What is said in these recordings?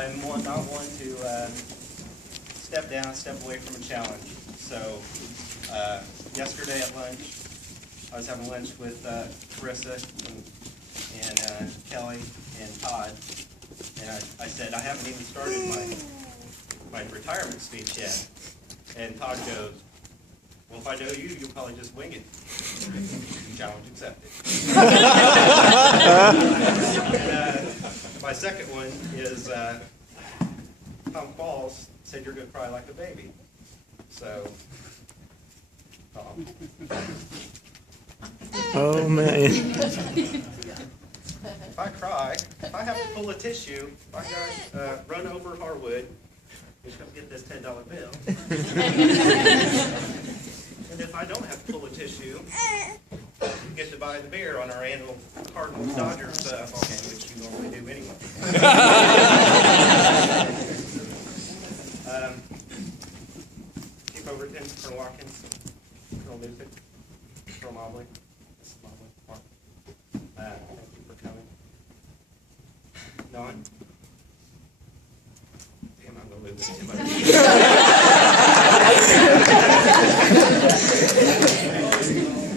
I'm not one to step down, step away from a challenge. So yesterday at lunch, I was having lunch with Carissa and Kelly and Todd, and I said, I haven't even started my retirement speech yet. And Todd goes, well, if I know you, you'll probably just wing it. Challenge accepted. And, my second one is Tom Qualls said you're going to cry like a baby. So, Tom. Oh, man. If I cry, if I have to pull a tissue, if I got run over hardwood, just come get this $10 bill. And if I don't have to pull a tissue, you get to buy the beer on our annual Cardinals-Dodgers ball game, which you normally do anyway. Chief Overton, Colonel Watkins, Colonel Newton, Colonel Mobley, Mrs. Mobley, Mark. Thank you for coming. Don? Damn, I'm going to move this to my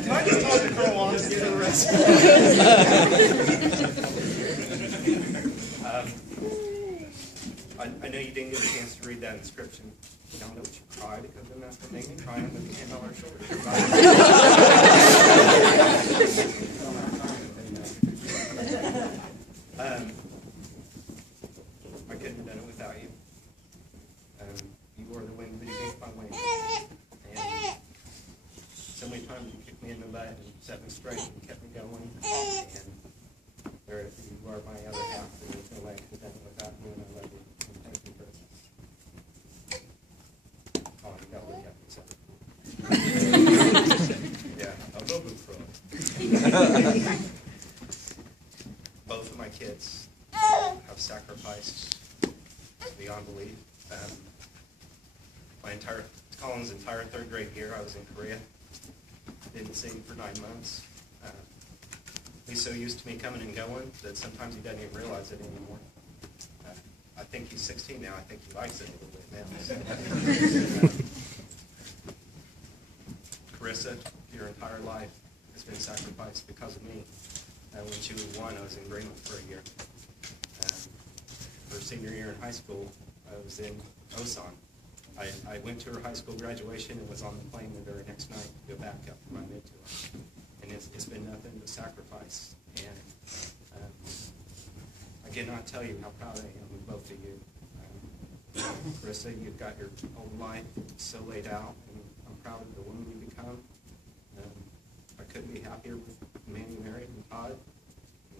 Can I just talk to Colonel Watkins and get the rest? I know you didn't get a chance to read that inscription. You don't know what you cry because then that's what made me cry under the $10 shortage. I couldn't have done it without you. You were the wind beneath my wings. And so many times you kicked me in the butt and set me straight and kept me going. And there you are my other half, and there's no way I could have done it without you, and I love you. And thank you for it. Oh, you got really happy. Yeah, I'll go move from. Both of my kids have sacrificed beyond belief. Colin's entire third grade year, I was in Korea. Didn't see him for 9 months. He's so used to me coming and going that sometimes he doesn't even realize it anymore. I think he's 16 now. I think he likes it a little bit now. Carissa, your entire life has been sacrificed because of me. When she was 1, I was in Greenland for a year. Her senior year in high school, I was in Osan. I went to her high school graduation and was on the plane the very next night to go back up for my midtour. And it's been nothing but sacrifice. And I cannot tell you how proud I am of both of you. Carissa, you've got your whole life so laid out, and I'm proud of the woman you become. I couldn't be happier with the man you married and Todd.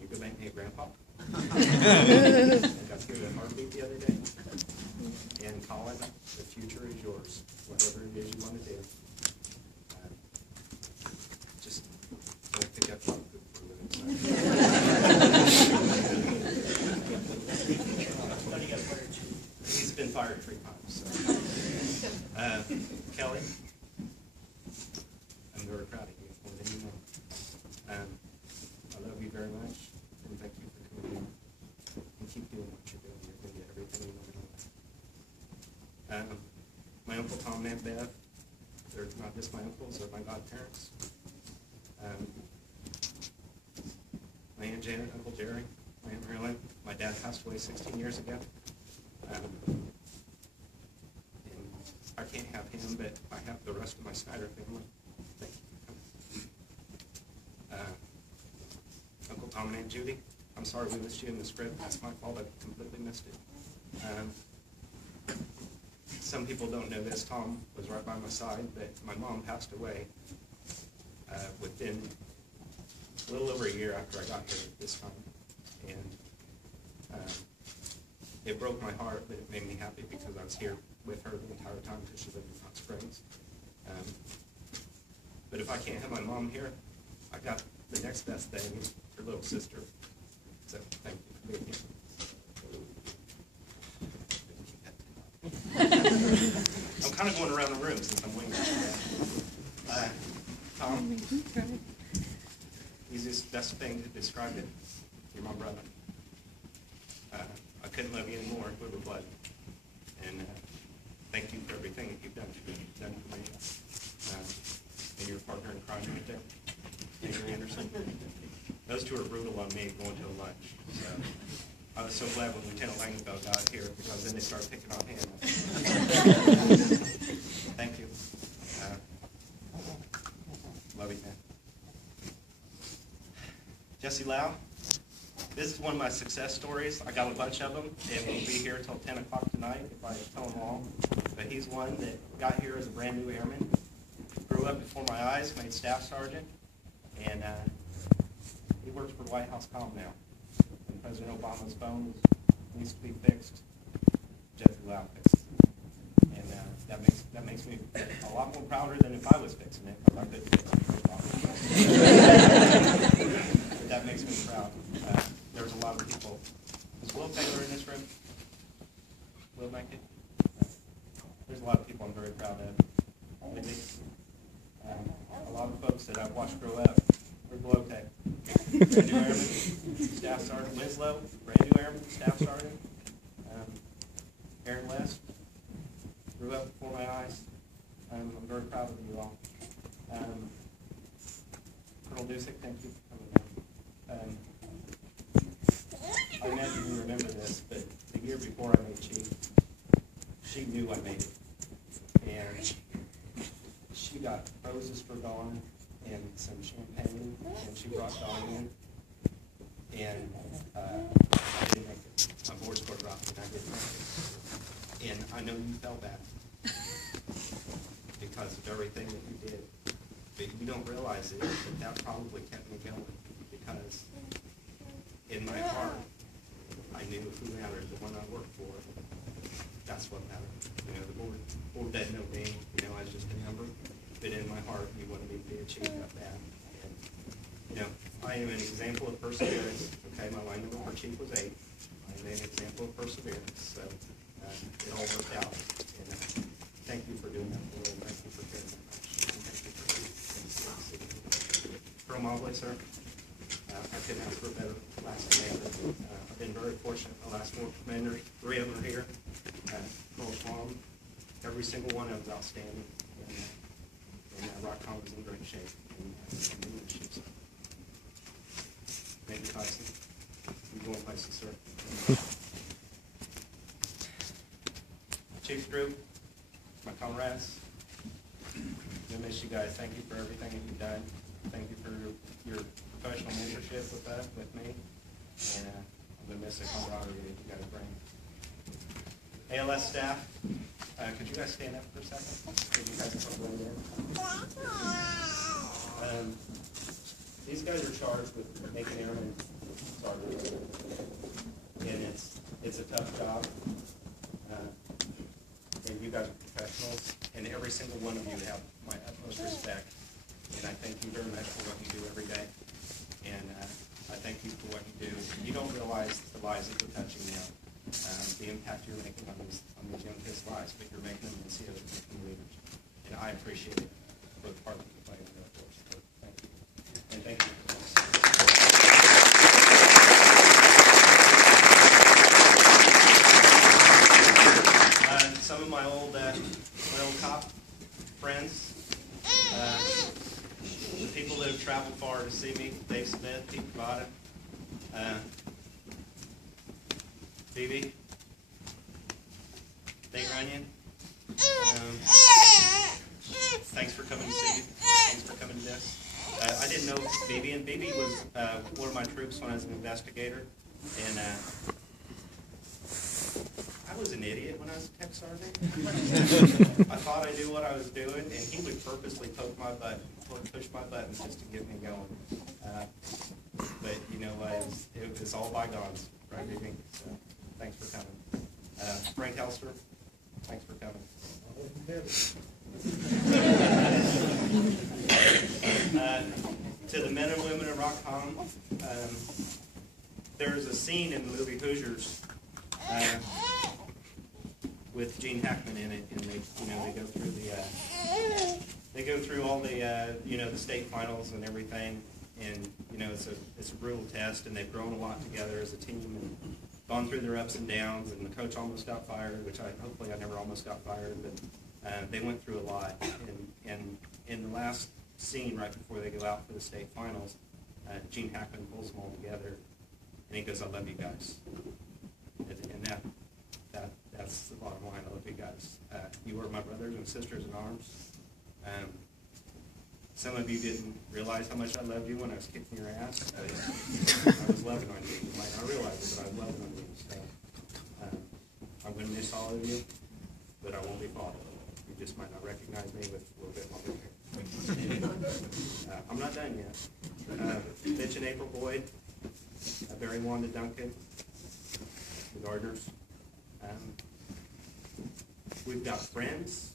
You could make me a grandpa. I got to hear that heartbeat the other day. And Colin, the future is yours. Whatever it is you want to do. Just don't pick up dog food for a living. He's been fired 3 times. So. Kelly, I'm very proud of you, more than you know. I love you very much, and thank you for coming in. And keep doing what you're doing. You're going to get everything you want to know. My Uncle Tom and Aunt Bev, they're not just my uncles, they're my godparents. My Aunt Janet, Uncle Jerry, my Aunt Marilyn. My dad passed away 16 years ago. And I can't have him, but I have the rest of my Snyder family. Thank you for coming. Uncle Tom and Aunt Judy, I'm sorry we missed you in the script. That's my fault. I completely missed it. Some people don't know this. Tom was right by my side, but my mom passed away within a little over a year after I got here this time. And it broke my heart, but it made me happy because I was here with her the entire time because she lived in Hot Springs. But if I can't have my mom here, I got the next best thing is her little sister. So thank you for being here. I'm kind of going around the room since I'm winging it. Tom, easiest, best thing to describe it, you're my brother. I couldn't love you anymore. River Blood. And thank you for everything that you've done for me. And your partner in crime right there, Major Anderson. Those two are brutal on me going to a lunch. So I was so glad when Lieutenant Langenfeld got here, because then they started picking on him. Thank you. Love you, man. Jesse Lau, this is one of my success stories. I got a bunch of them, and we'll be here till 10 o'clock tonight if I tell them all. But he's one that got here as a brand new airman, grew up before my eyes, made staff sergeant, and he works for White House Comm now. And President Obama's phone needs to be fixed. Jesse Lau fixed it. And that makes me a lot more prouder than if I was fixing it, because I couldn't fix it. But that makes me proud. There's a lot of people. Is Will Taylor in this room? Will make it? There's a lot of people I'm very proud of. Wendy. A lot of folks that I've watched grow up. We're below Tech. Brand new airman, Staff Sergeant Winslow, brand new airman, Staff Sergeant. Aaron West, grew up before my eyes. I'm very proud of you all. Colonel Dusick, thank you for coming down. I imagine you remember this, but the year before I made chief, she knew I made it. And she got roses for Dawn and some champagne, and she brought Dawn in. And I didn't make it. My board scored rock, and I didn't make it. And I know you felt bad because of everything that you did. But you don't realize it, but that probably kept me going, because in my heart, I knew who mattered, the one I worked for. That's what mattered. You know, the board doesn't know me. You know, I was just a number. But in my heart, you wanted me to be achieved that bad. And, you know, I am an example of perseverance. Okay, my line number for chief was 8. I am an example of perseverance. So it all worked out. And thank you for doing that for me. Thank you for caring that much. And thank you for Colonel Mobley, sir. I couldn't ask for a better last commander. I've been very fortunate. The last 4 commanders, 3 of them are here. Colonel Swan, every single one of them is outstanding. And ROCCOM is in great shape. Thank you, Tyson. You're going places, sir. Chief Drew, my comrades, I miss you guys. Thank you for everything that you've done. Thank you for your professional mentorship with me. And I'm going to miss the camaraderie that you guys bring. ALS staff, could you guys stand up for a second? Could you guys come right in? These guys are charged with making airmen sergeants. And it's a tough job. And you guys are professionals, and every single one of you have my utmost respect. And I thank you very much for what you do every day. And I thank you for what you do. You don't realize the lives that you're touching now, the impact you're making on these young kids' lives, but you're making them NCOs and making them leaders. And I appreciate it for the part that you play in the Air Force. So thank you. And thank you. Some of my old cop friends, the people that have traveled far to see me, Dave Smith, Pete Pravada, Phoebe, Dave Runyon. Thanks for coming to see me. Thanks for coming to this. I didn't know Phoebe, and Phoebe was one of my troops when I was an investigator, and I was an idiot when I was a tech sergeant. I thought I knew what I was doing, and he would purposely poke my button, push my buttons just to get me going. But you know what? It was all bygones, right, Vivi? So thanks for coming. Frank Helster, thanks for coming. To the men and women of ROCCOM, there's a scene in the movie Hoosiers with Gene Hackman in it, and they go through all the the state finals and everything, and it's a brutal test, and they've grown a lot together as a team and gone through their ups and downs, and the coach almost got fired, which hopefully I never almost got fired, but they went through a lot. And in the last scene, right before they go out for the state finals, Gene Hackman pulls them all together, and he goes, "I love you guys." And that's the bottom line. I love you guys. You were my brothers and sisters in arms. Some of you didn't realize how much I loved you when I was kicking your ass. I was loving on you. You might not realize it, but I was loving on you. So, I'm going to miss all of you, but I won't be father. You just might not recognize me with a little bit longer hair. I'm not done yet. Mitch and April Boyd, Barry Wanda Duncan, the Gardners. We've got friends,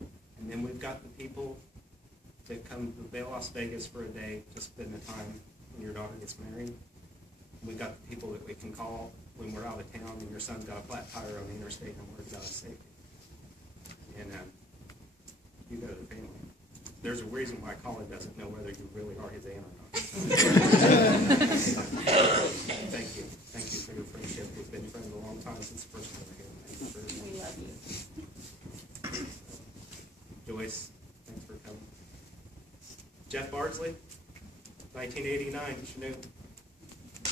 and then we've got the people that come to Las Vegas for a day to spend the time when your daughter gets married. We've got the people that we can call when we're out of town and your son's got a flat tire on the interstate and we're about safety. And you go to the family. There's a reason why Colin doesn't know whether you really are his aunt or not. Thank you. Thank you for your friendship. We've been friends a long time since the first time we were here. Thank you for We love you. Joyce, thanks for coming. Jeff Bardsley, 1989, Chinook.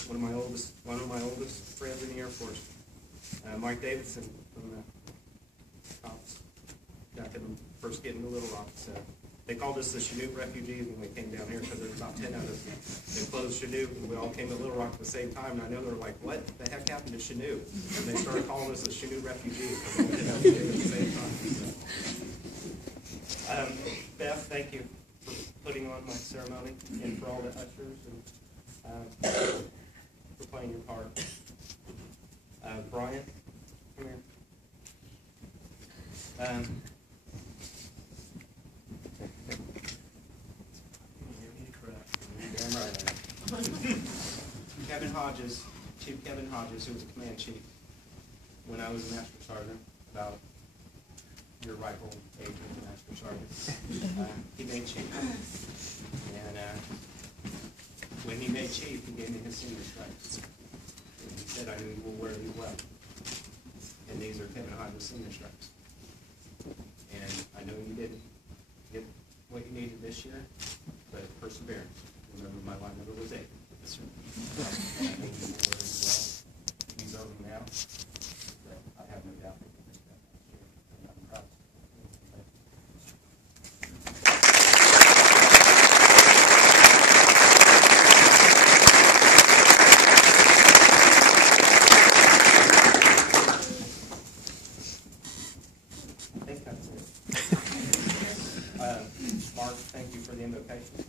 One of my oldest friends in the Air Force. Mike Davidson from the cops. Back in first getting to Little Rock. So they called us the Chinook refugees when we came down here because there were about 10 of us. They closed Chinook and we all came to Little Rock at the same time. And I know they were like, "What the heck happened to Chinook?" And they started calling us the Chinook refugees because we all came at the same time. So. Beth, thank you for putting on my ceremony and for all the ushers and for playing your part. Brian, come here. Damn right I am. Kevin Hodges, Chief Kevin Hodges, who was a command chief when I was a master sergeant, about your rival age of the master sergeant. He made chief. And when he made chief, he gave me his senior stripes. And he said, "I knew you will wear these well." And these are Kevin Hodges' senior stripes. And I know you didn't get what you needed this year, but perseverance. Remember, my line number was 8. Yes, sir. I know you will wear these well. These are them now, but I have no doubt that you'll make that next year. And I'm proud. I think that's it. Mark, thank you for the invocation.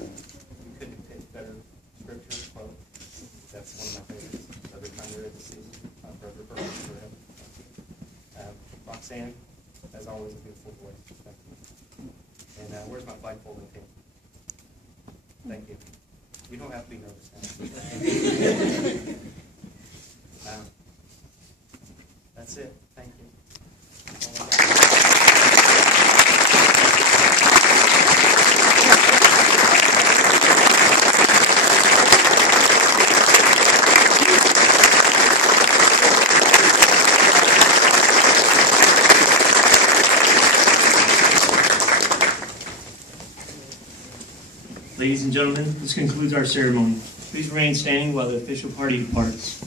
You couldn't have picked better scripture quote. That's one of my favorites. Every time you're in the season, I'm forever perfect forever. Roxanne, as always, a beautiful voice. Thank you. And where's my flagpole and pin? Thank you. You don't have to be nervous now. That's it. Thank you. Ladies and gentlemen, this concludes our ceremony. Please remain standing while the official party departs.